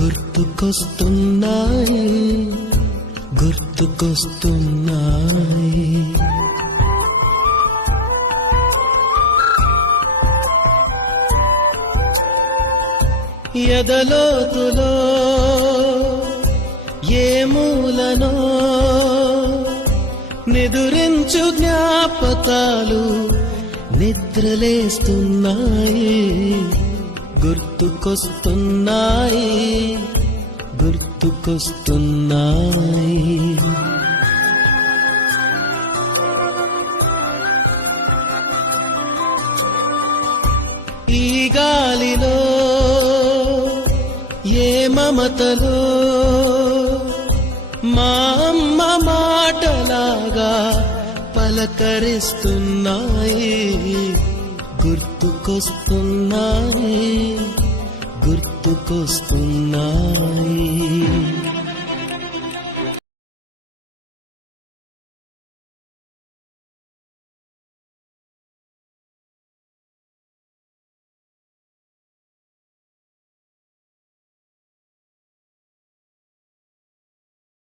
గుర్తుకొస్తున్నాయి గుర్తుకొస్తున్నాయి. ఎదలోతులో ఏ మూలనో నిదురించు జ్ఞాపకాలు నిద్రలేస్తున్నాయి గుర్తుకొస్తున్నాయి గుర్తుకొస్తున్నాయి. ఈ గాలిలో ఏ మమతలో మా అమ్మ మాటలాగా పలకరిస్తున్నాయి గుర్తుకొస్తున్నాయి గుర్తుకొస్తున్నాయి.